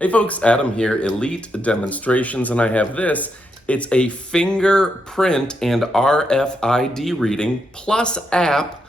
Hey folks, Adam here, Elite Demonstrations, and I have this. It's a fingerprint and RFID reading plus app.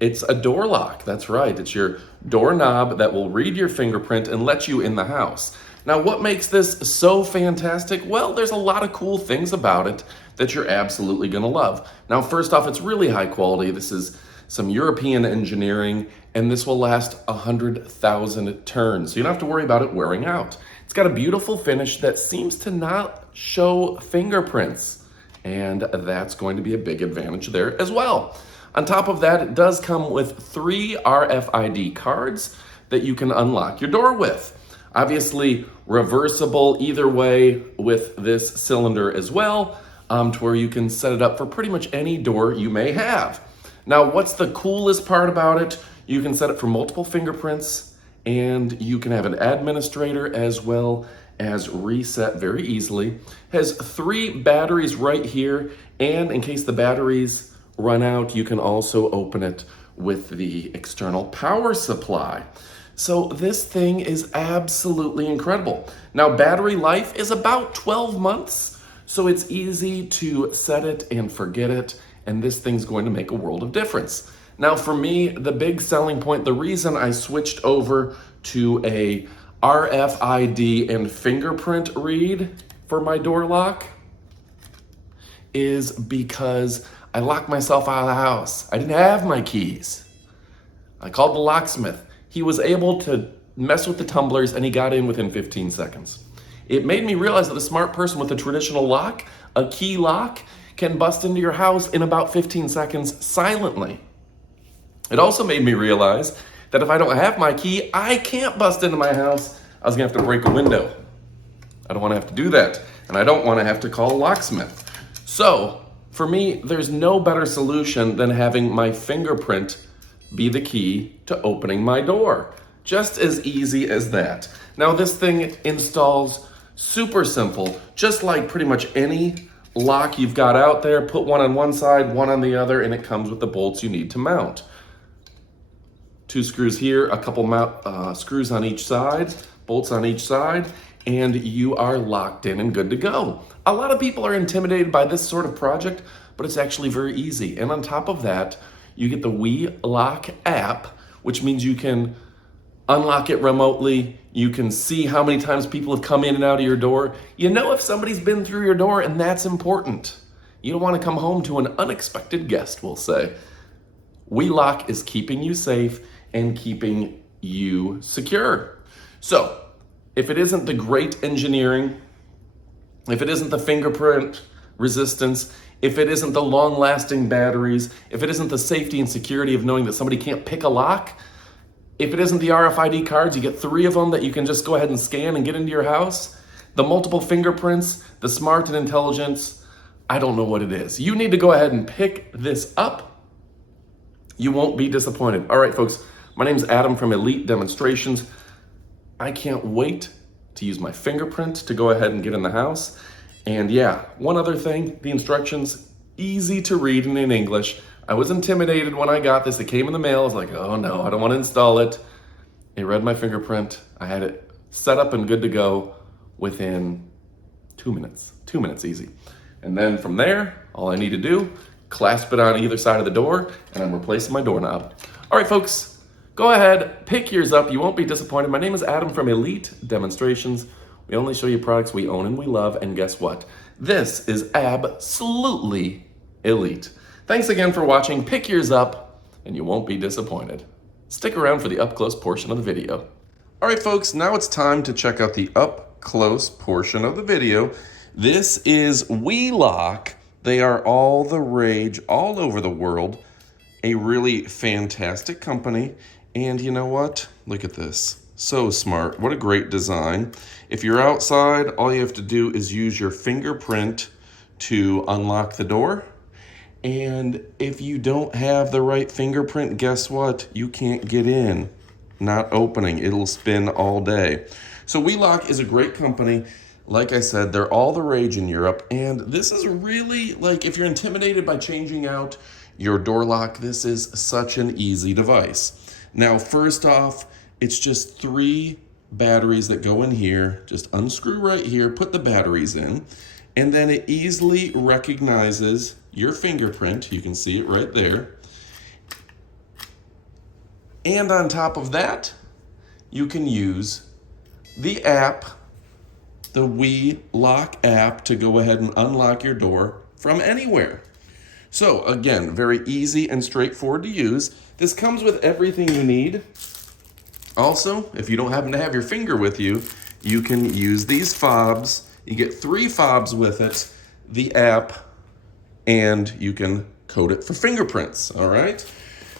It's a door lock, that's right. It's your doorknob that will read your fingerprint and let you in the house. Now, what makes this so fantastic? Well, there's a lot of cool things about it that you're absolutely gonna love. Now, first off, it's really high quality. This is some European engineering, and this will last 100,000 turns, so you don't have to worry about it wearing out. It's got a beautiful finish that seems to not show fingerprints, and that's going to be a big advantage there as well. On top of that, it does come with 3 RFID cards that you can unlock your door with. Obviously, reversible either way with this cylinder as well, to where you can set it up for pretty much any door you may have. Now, what's the coolest part about it? You can set it for multiple fingerprints, and you can have an administrator as well as reset very easily. Has 3 batteries right here, and in case the batteries run out, you can also open it with the external power supply. So this thing is absolutely incredible. Now, battery life is about 12 months, so it's easy to set it and forget it, and this thing's going to make a world of difference. Now, for me, the big selling point, the reason I switched over to a RFID and fingerprint read for my door lock is because I locked myself out of the house. I didn't have my keys. I called the locksmith. He was able to mess with the tumblers, and he got in within 15 seconds. It made me realize that a smart person with a traditional lock, a key lock, can bust into your house in about 15 seconds silently. It also made me realize that if I don't have my key, I can't bust into my house. I was gonna have to break a window. I don't wanna have to do that, and I don't wanna have to call a locksmith. So, for me, there's no better solution than having my fingerprint be the key to opening my door. Just as easy as that. Now, this thing installs super simple, just like pretty much any lock you've got out there. Put one on one side, one on the other, and it comes with the bolts you need to mount. 2 screws here, a couple screws on each side, bolts on each side, and you are locked in and good to go. A lot of people are intimidated by this sort of project, but it's actually very easy. And on top of that, you get the WELOCK app, which means you can unlock it remotely. You can see how many times people have come in and out of your door. You know if somebody's been through your door, and that's important. You don't want to come home to an unexpected guest, we'll say. WELOCK is keeping you safe and keeping you secure. So, if it isn't the great engineering, if it isn't the fingerprint resistance, if it isn't the long-lasting batteries, if it isn't the safety and security of knowing that somebody can't pick a lock, if it isn't the RFID cards, you get 3 of them that you can just go ahead and scan and get into your house, the multiple fingerprints, the smart and intelligence, I don't know what it is. You need to go ahead and pick this up. You won't be disappointed. All right, folks, my name's Adam from Elite Demonstrations. I can't wait to use my fingerprint to go ahead and get in the house. And yeah, one other thing, the instructions, easy to read and in English. I was intimidated when I got this. It came in the mail. I was like, oh no, I don't want to install it. It read my fingerprint. I had it set up and good to go within 2 minutes. 2 minutes easy. And then from there, all I need to do, clasp it on either side of the door, and I'm replacing my doorknob. All right, folks, go ahead, pick yours up. You won't be disappointed. My name is Adam from Elite Demonstrations. We only show you products we own and we love, and guess what? This is absolutely elite. Thanks again for watching. Pick yours up, and you won't be disappointed. Stick around for the up-close portion of the video. All right, folks, now it's time to check out the up-close portion of the video. This is WELOCK. They are all the rage all over the world. A really fantastic company. And you know what? Look at this. So smart. What a great design. If you're outside, all you have to do is use your fingerprint to unlock the door. And if you don't have the right fingerprint, guess what? You can't get in. Not opening. It'll spin all day. So WELOCK is a great company. Like I said, they're all the rage in Europe. And this is really, like, if you're intimidated by changing out your door lock, this is such an easy device. Now, first off, it's just 3 batteries that go in here. Just unscrew right here, put the batteries in, and then it easily recognizes your fingerprint. You can see it right there. And on top of that, you can use the app, the WELOCK app, to go ahead and unlock your door from anywhere. So again, very easy and straightforward to use. This comes with everything you need. Also, if you don't happen to have your finger with you, you can use these fobs. You get 3 fobs with it, the app, and you can code it for fingerprints, all right?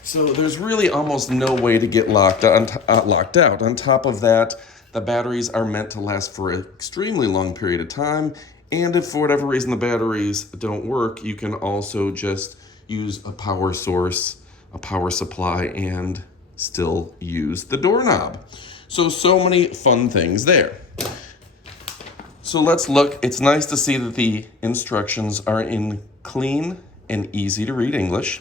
So there's really almost no way to get locked out. On top of that, the batteries are meant to last for an extremely long period of time. And if for whatever reason the batteries don't work, you can also just use a power source, a power supply, and still use the doorknob. So many fun things there. So let's look. It's nice to see that the instructions are in clean and easy to read English.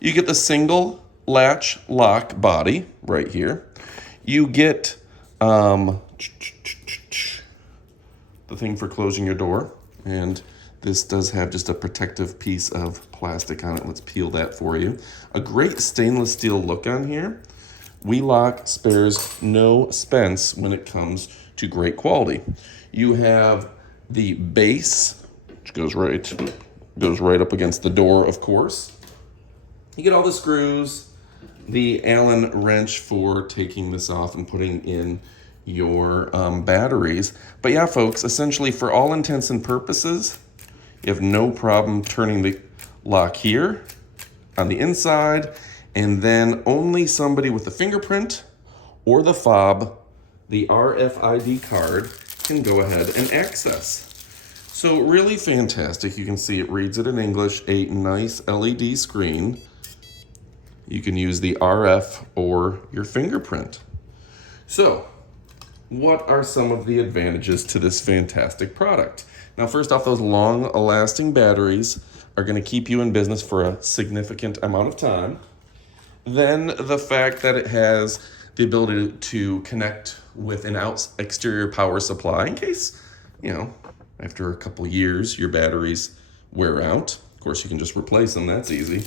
You get the single latch lock body right here. You get the thing for closing your door, and this does have just a protective piece of plastic on it. Let's peel that for you. A great stainless steel look on here. WELOCK spares no expense when it comes to great quality. You have the base, which goes right up against the door, of course. You get all the screws, the Allen wrench for taking this off and putting in your batteries. But yeah, folks, essentially for all intents and purposes, you have no problem turning the lock here on the inside, and then only somebody with the fingerprint or the fob, the RFID card, can go ahead and access. So really fantastic. You can see it reads it in English, a nice LED screen. You can use the RF or your fingerprint. So what are some of the advantages to this fantastic product? Now, first off, those long-lasting batteries are going to keep you in business for a significant amount of time. Then the fact that it has the ability to connect with an exterior power supply in case, after a couple years, your batteries wear out. Of course, you can just replace them. That's easy.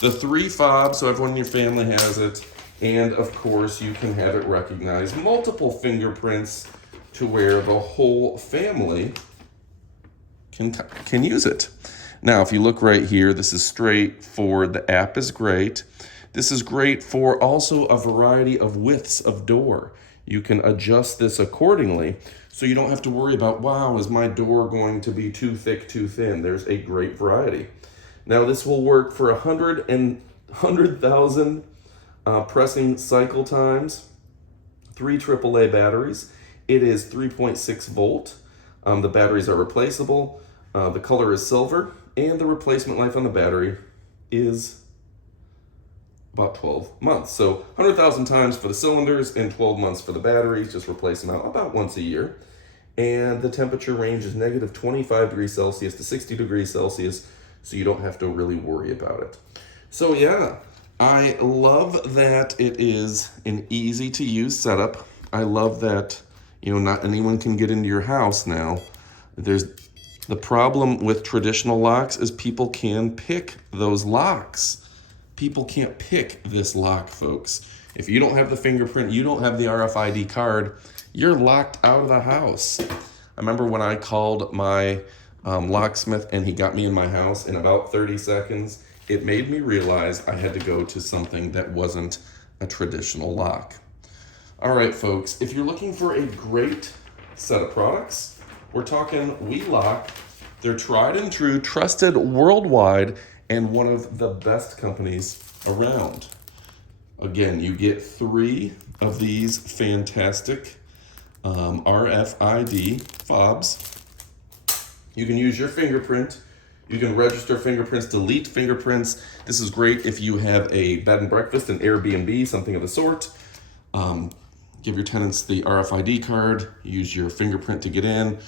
The 3 fobs, so everyone in your family has it. And of course, you can have it recognize multiple fingerprints to where the whole family can use it. Now, if you look right here, this is straightforward. The app is great. This is great for also a variety of widths of door. You can adjust this accordingly, so you don't have to worry about, wow, is my door going to be too thick, too thin? There's a great variety. Now, this will work for 100,000 pressing cycle times, 3 AAA batteries. It is 3.6 volt. The batteries are replaceable. The color is silver, and the replacement life on the battery is about 12 months. So 100,000 times for the cylinders and 12 months for the batteries. Just replace them out about once a year. And the temperature range is negative 25 degrees Celsius to 60 degrees Celsius, so you don't have to really worry about it. So yeah, I love that it is an easy to use setup. I love that, not anyone can get into your house now. The problem with traditional locks is people can pick those locks. People can't pick this lock, folks. If you don't have the fingerprint, you don't have the RFID card, you're locked out of the house. I remember when I called my locksmith and he got me in my house in about 30 seconds, it made me realize I had to go to something that wasn't a traditional lock. All right, folks, if you're looking for a great set of products, we're talking WELOCK. They're tried and true, trusted worldwide, and one of the best companies around. Again, you get 3 of these fantastic RFID fobs. You can use your fingerprint. You can register fingerprints, delete fingerprints. This is great if you have a bed and breakfast, an Airbnb, something of the sort. Give your tenants the RFID card, use your fingerprint to get in.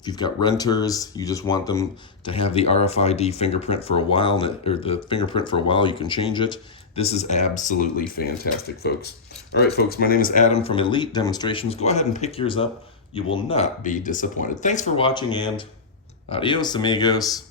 If you've got renters, you just want them to have the RFID fingerprint for a while, or the fingerprint for a while, you can change it. This is absolutely fantastic, folks. All right, folks, my name is Adam from Elite Demonstrations. Go ahead and pick yours up. You will not be disappointed. Thanks for watching, and adios, amigos.